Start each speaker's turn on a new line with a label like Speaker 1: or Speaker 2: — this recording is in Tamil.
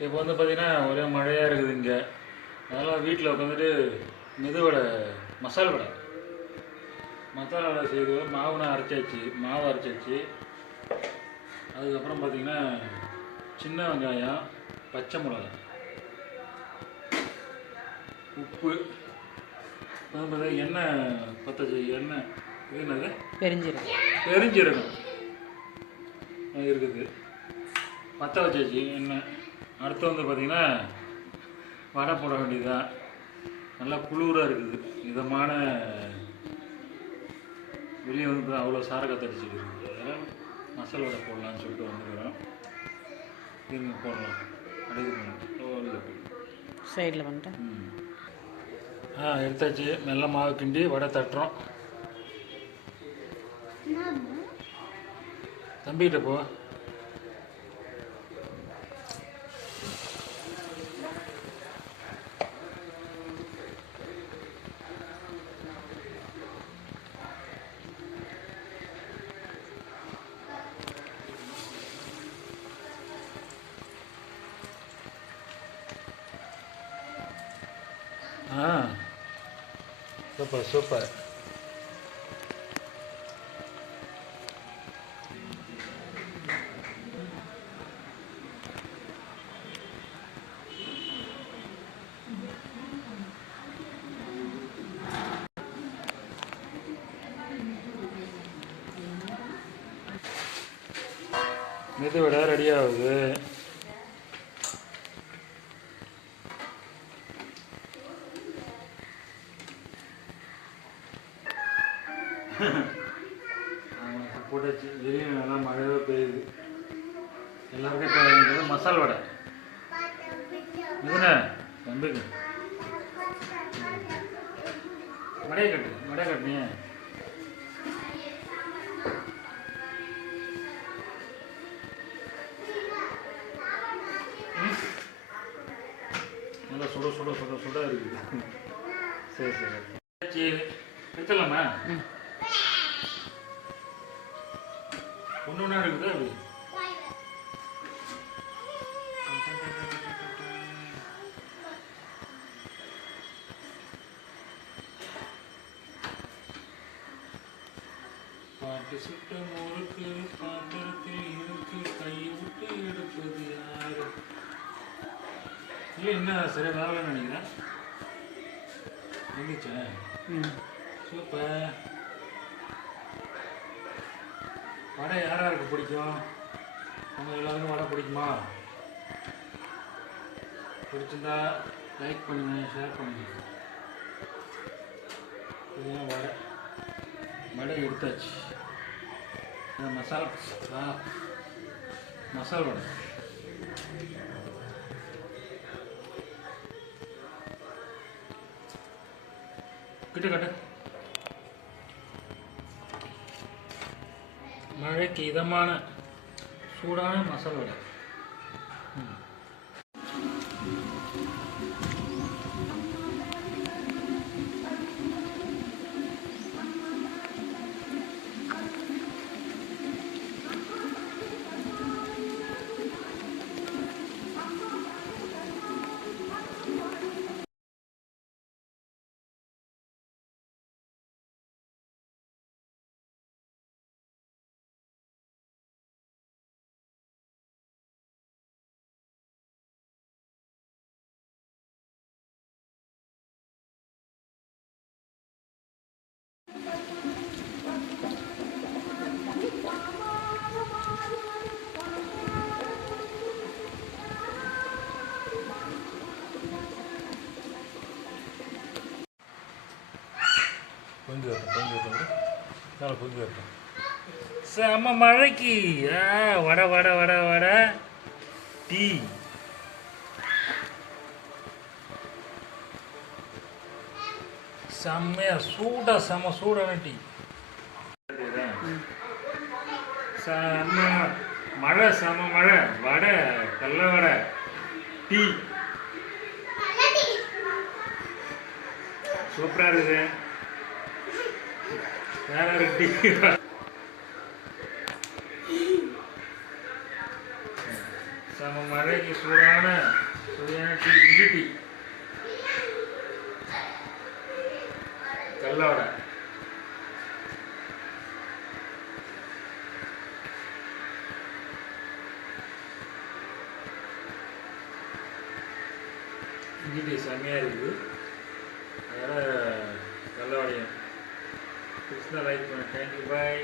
Speaker 1: இப்போ வந்து பார்த்தீங்கன்னா ஒரே மழையாக இருக்குது இங்கே. அதனால் வீட்டில் உட்காந்துட்டு மெதுவடை மசால் வடை. மசாலா வடை செய்து மாவுனா அரைச்சாச்சு. மாவு அரைச்சாச்சு. அதுக்கப்புறம் பார்த்தீங்கன்னா சின்ன வெங்காயம் பச்சை மிளகாய். உப்பு. எண்ணெய் பற்ற எண்ணெய். என்னது?
Speaker 2: பெருஞ்சீரகம்.
Speaker 1: பெருஞ்சீரகம். இருக்குது. பற்ற வச்சாச்சு எண்ணெய். அடுத்து வந்து பார்த்திங்கன்னா வடை போட வேண்டியதுதான். நல்லா குளிராக இருக்குது. இதமான வெளியே வந்து அவ்வளோ சார கத்தடிச்சிட்டு இருக்குது. அதனால் மசாலா வடை போடலான்னு சொல்லிட்டு வந்துக்கிறோம் இருங்க போடலாம். அடுத்து
Speaker 2: சைடில் வந்துட்டேன்.
Speaker 1: ஆ எடுத்தாச்சு. மெல்ல மாவு கிண்டி வடை தட்டுறோம். தம்பிகிட்ட போ ஆ சூப்பர் சூப்பர் மெது விட ரெடி ஆகுது. போட்டாச்சு வெளியே நல்லா மழையாக பெய்யுது. எல்லாருக்கும் இப்போ மசால் வடை. இதுண்ணே தம்பிக்கு. வடையை கட்டு வடை கட்டுனியே. ம். நல்லா சுட சுட சுட சுட இருக்குது சரி சரி. சரி எடுத்துடலாமா?
Speaker 2: ம்.
Speaker 1: ஒன்று ஒன்றா இருக்குது அப்படி பாட்டு சுட்ட முறுக்கு பாத்திரத்தில் இருக்கு கையை விட்டு எடுப்பது யாரு? இல்லை என்ன சரி வேலை நினைக்கிறேன். சூப்பர். வடை யார் யாருக்கு பிடிக்கும்? உங்கள் எல்லாருக்கும் வடை பிடிக்குமா? பிடிச்சிருந்தா லைக் பண்ணுங்கள் ஷேர் பண்ணுங்கள் இதுதான் வடை. வடை எடுத்தாச்சு. இந்த மசாலா மசாலா மசால் வடை. கிட்ட கட்ட. மழைக்கு இதமான சூடான மசாலா வடை. கொஞ்சம் வைப்பேன் கொஞ்சம் வைப்பேன் நல்லா கொஞ்சம் வைப்பேன் செம்ம மழைக்கு. ஆ வட வட வட வட. டீ. செம்மையா சூடா செம்ம சூடான டீ. செம்ம மழை செம மழை. வடை கல்ல வடை. டீ. சூப்பரா இருக்குது. வேற இருக்கு டீ. செம மழைக்கு சூடான சூடான டீ இஞ்சி டீ. கல்லோட இங்கிட்டு செம்மையாக இருக்குது. அதனால் கல்லோடையும் கிருஷ்ணா லைக் பண்ண. Thank you bye